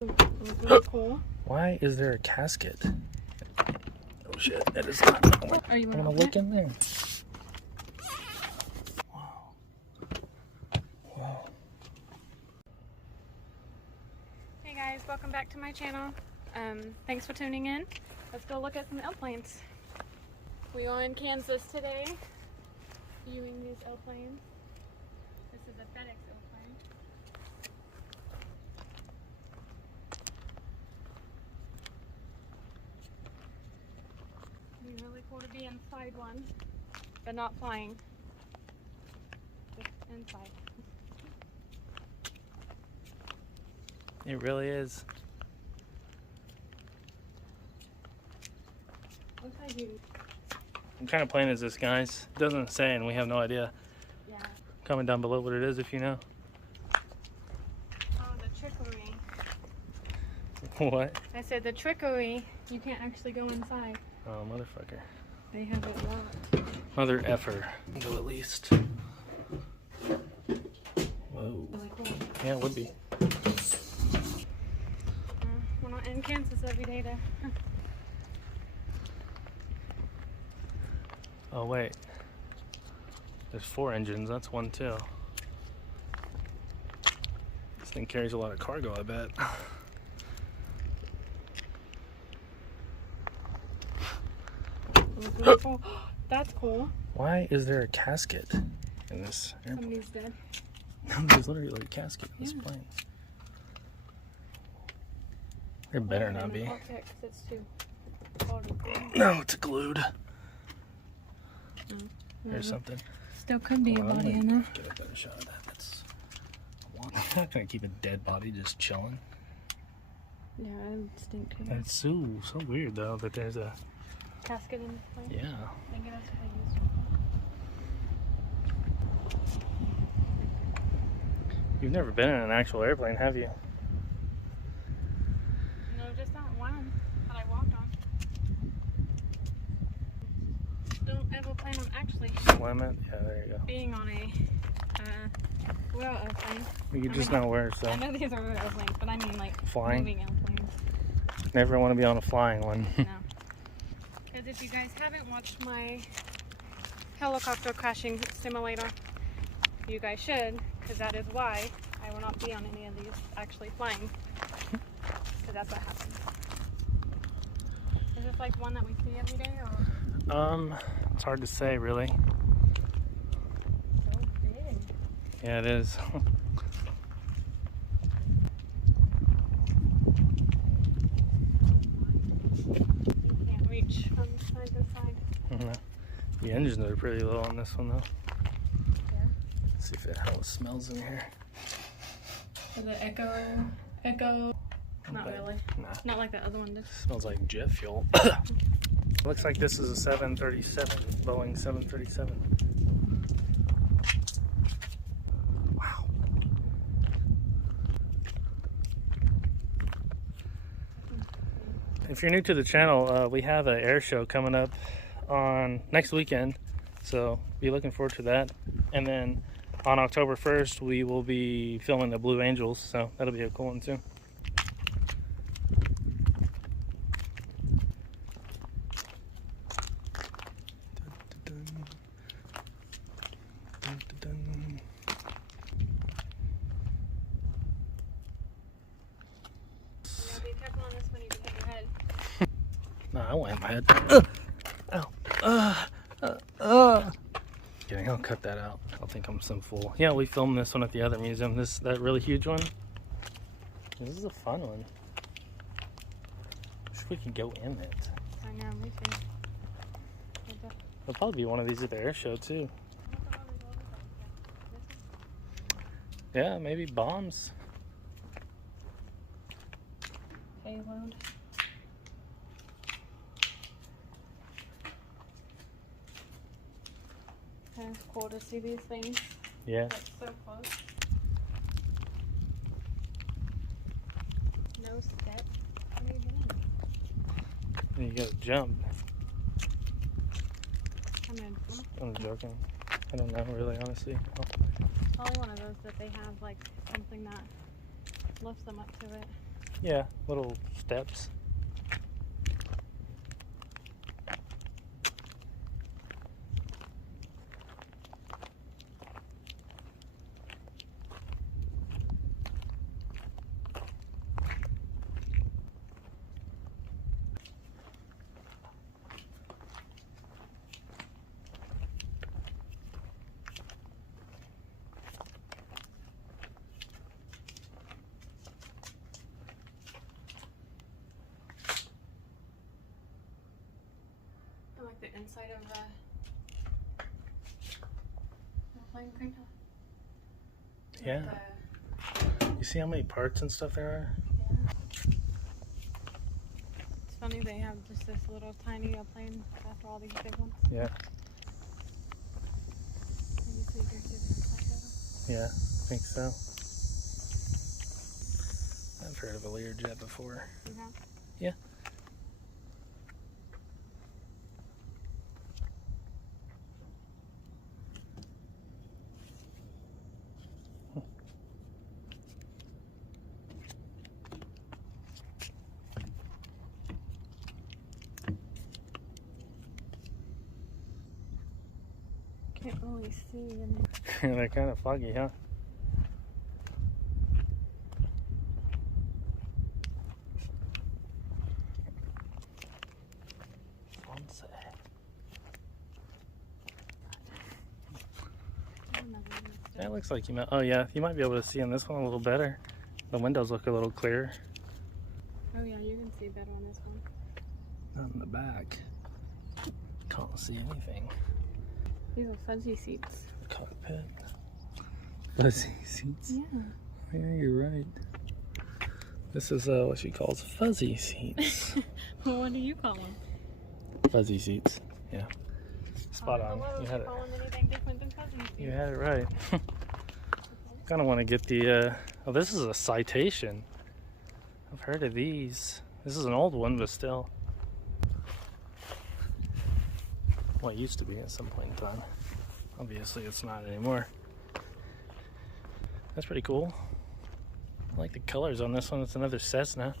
Really cool. Why is there a casket? Oh shit, that is not. Are you I want to look in there. Wow. Wow. Hey guys, welcome back to my channel. Thanks for tuning in. Let's go look at some airplanes. We are in Kansas today, viewing these airplanes. This is a FedEx airplane. It'd be really cool to be inside one, but not flying. Just inside. It really is. Looks like you. What kind of plane is this, guys? It doesn't say, and we have no idea. Yeah. Comment down below what it is if you know. Oh, the trickery. What? I said the trickery. You can't actually go inside. Oh, motherfucker. They have it locked. Mother effer. Go at least. Whoa. Really cool. Yeah, it would be. We're not in Kansas every day to. Oh, wait. There's 4 engines. That's one, too. This thing carries a lot of cargo, I bet. Cool. That's cool. Why is there a casket in this airplane? Somebody's dead. There's literally like a casket in this plane. There better not be. It's too cold. No, it's glued. There's something. Still could be a Hold on, body let in me there. get a better shot of that. That's. I'm not gonna keep a dead body just chilling. Yeah, it would stink too. That's so weird though that there's a Casket in the plane. yeah. Maybe that's what they used. You've never been in an actual airplane, have you? No, just that one that I walked on. Don't ever plan on actually Limit? Yeah, there you go. being on a real airplane. You could I just mean, not wear so. I know these are real airplanes, but I mean like Flying? moving airplanes. Never want to be on a flying one. No. Because if you guys haven't watched my helicopter crashing simulator, you guys should, because that is why I will not be on any of these actually flying. Because that's what happens. Is this like one that we see every day, or? It's hard to say really. So big. Yeah, it is. You can't reach from side to side. The engines are pretty low on this one though. Yeah. Let's see if how it smells in here. Is it echo? Not But, really. Nah. Not like that other one did. Smells like jet fuel. Looks like this is a 737, Boeing 737. Wow. If you're new to the channel, we have an air show coming up on next weekend, so be looking forward to that. And then on October 1st, we will be filming the Blue Angels, so that'll be a cool one too. Yeah, be careful on this one, you can hit your head. No, I went in my head. Ow. Kidding, I'll cut that out. I'll think I'm some fool. Yeah, we filmed this one at the other museum. That really huge one. This is a fun one. Wish we could go in it. I know, me too. There'll probably be one of these at the air show too. Yeah, maybe bombs. Payload. It's cool to see these things. Yeah. That's so close. No steps. How do you get in? You gotta jump. I'm joking. I don't know really, honestly. Probably one of those that they have like something that lifts them up to it. Yeah, little steps. I like the inside of the airplane kind of. Yeah. You see how many parts and stuff there are? Yeah. It's funny they have just this little tiny airplane after all these big ones. Yeah. Maybe so you can see the inside better. Yeah, I think so. I've heard of a Learjet before. You have? Yeah. Can't really see in They're kind of foggy, huh? That looks like you might. Oh yeah, you might be able to see in this one a little better. The windows look a little clearer. Oh yeah, you can see better on this one. Not in the back. Can't see anything. These are fuzzy seats. Cockpit. Fuzzy seats. Yeah. Yeah, you're right. This is what she calls fuzzy seats. Well, what do you call them? Fuzzy seats. Yeah. Spot on. Hello, You had it. call them anything different than fuzzy seats. You had it right. Kind of want to get the. Oh, this is a Citation. I've heard of these. This is an old one, but still. Well, it used to be at some point in time. Obviously, it's not anymore. That's pretty cool. I like the colors on this one. It's another Cessna.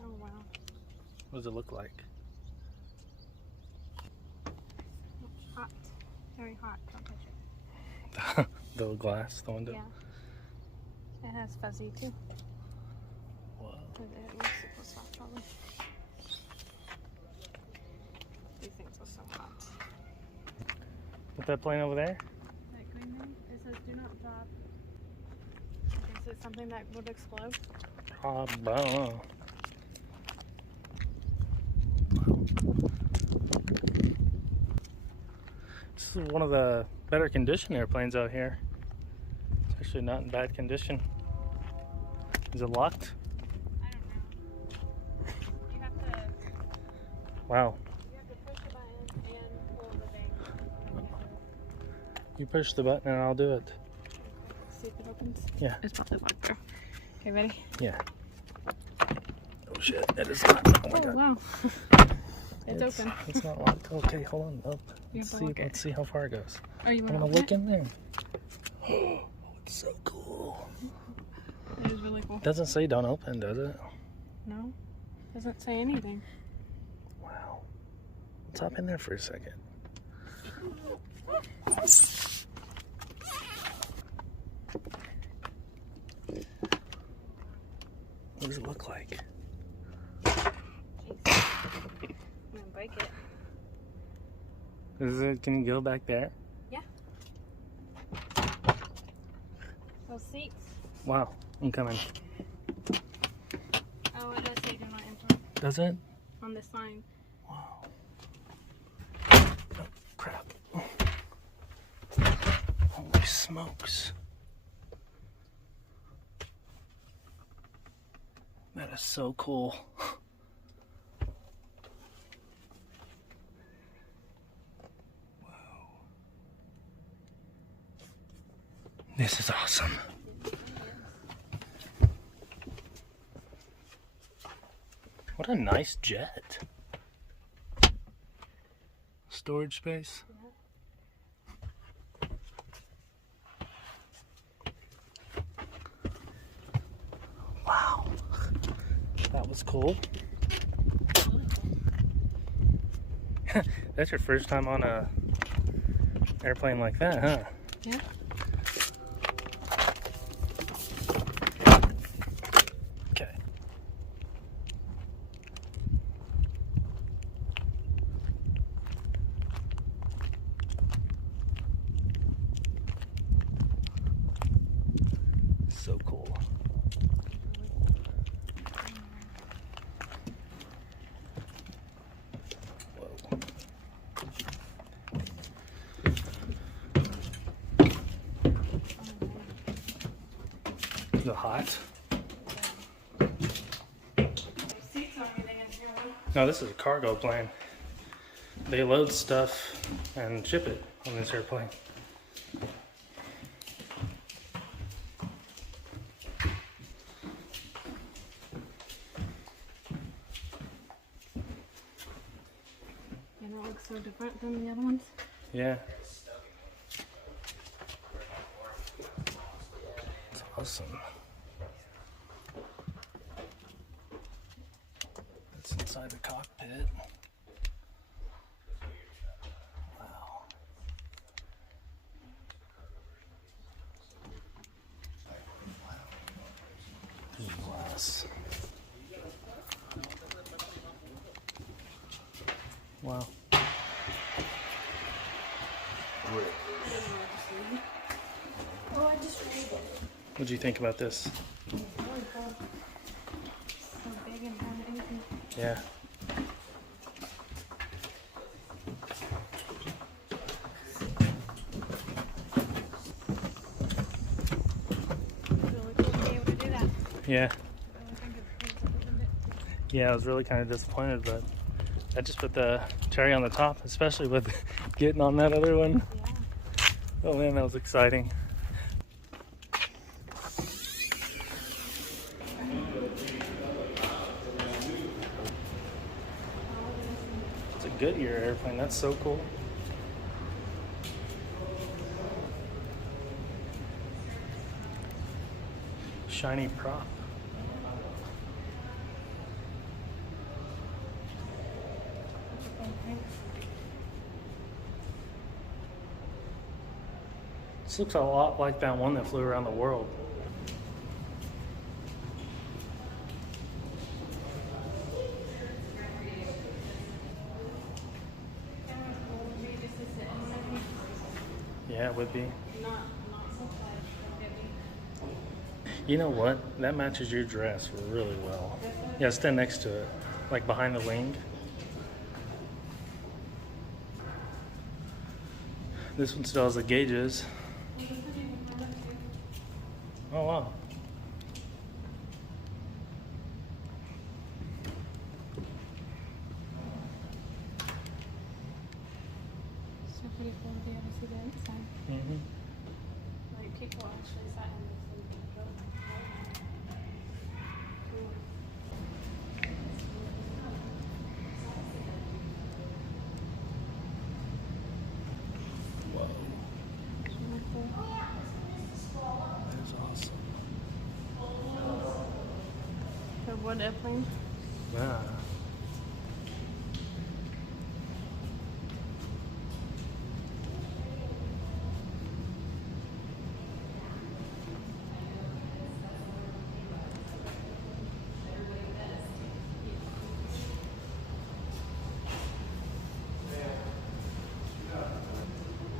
Oh wow. What does it look like? Hot. Very hot. Don't touch it. The glass, the window. Yeah. It has fuzzy too. Whoa. It looks super soft probably. These things are so hot. With that plane over there? That green thing? It says do not drop. I guess it's something that would explode. I don't know. This is one of the better conditioned airplanes out here. It's actually not in bad condition. Is it locked? I don't know. You have to Wow. push the button and pull the thing. You push the button and I'll do it. See if it opens. Yeah. It's probably locked though. Okay, ready? Yeah. Oh shit, that is not. Oh my god. Wow. It's open. It's not locked. Okay, hold on. Oh, You let's have to see. look it. Let's see how far it goes. Oh, you I'm want to gonna look in there. Oh, it's so cool. It is really cool. Doesn't say don't open, does it? No, doesn't say anything. Wow. Let's hop in there for a second. What does it look like? Jeez. I'm gonna break it. Is it? Can you go back there? Yeah. Those seats. Wow, I'm coming. Oh, it does say do not enter Does it? on this sign. Wow. Oh, crap. Holy smokes. That is so cool. Wow. This is awesome. What a nice jet. storage space. Wow, that was cool. That's your first time on a airplane like that, huh? Yeah. Okay. So cool. Whoa. Is it hot? Seats or anything in here? No, this is a cargo plane. They load stuff and ship it on this airplane. And it looks so different than the other ones. Yeah. It's awesome. It's inside the cockpit. Wow. Glass. Wow. Oh, I just read it. What do you think about this? Really cool. So big and kind of easy. Yeah. Really cool to be able to do that. Yeah. I really think it's opened it. Yeah, I was really kind of disappointed, but that just put the cherry on the top, especially with getting on that other one. Yeah. Oh man, that was exciting. It's a Goodyear airplane. That's so cool. Shiny prop. This looks a lot like that one that flew around the world. Yeah, it would be. Not so heavy. You know what? That matches your dress really well. Yeah, stand next to it, like behind the wing. This one still has the gauges. Oh wow. So pretty cool to be able to see the inside. Mm-hmm. Like people actually sat in this and built it. Cool. Whoa, It's really cool. that is awesome. The wood airplane. Yeah.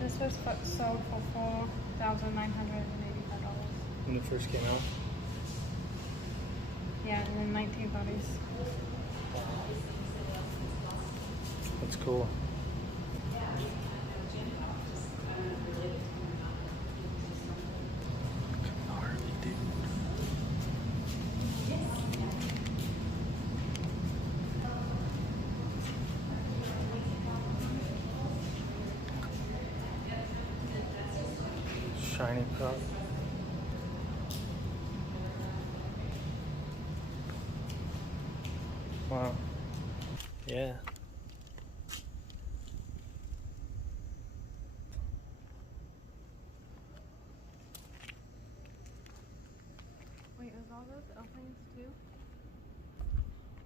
This was sold for $4,985. When it first came out. Yeah, in the 1930s. That's cool. Gnarly, dude. Shiny prop. Wow. Yeah.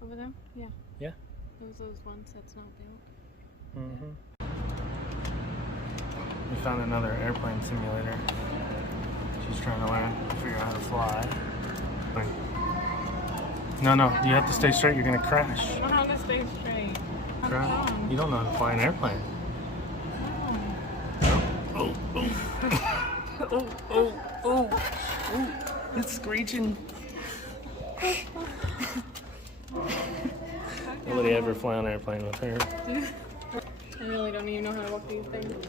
Over there? Yeah. Yeah. Those ones that's not built. Mm-hmm. We found another airplane simulator. She's trying to learn, figure out how to fly. No, you have to stay straight. You're gonna crash. I don't know how to stay straight. Crash. You don't know how to fly an airplane. Oh, it's screeching. Nobody ever fly on an airplane with her. I really don't even know how to walk these things.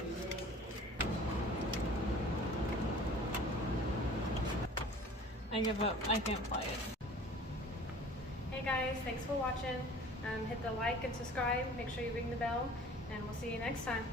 I give up. I can't fly it. Hey guys, thanks for watching. Hit the like and subscribe. Make sure you ring the bell, and we'll see you next time.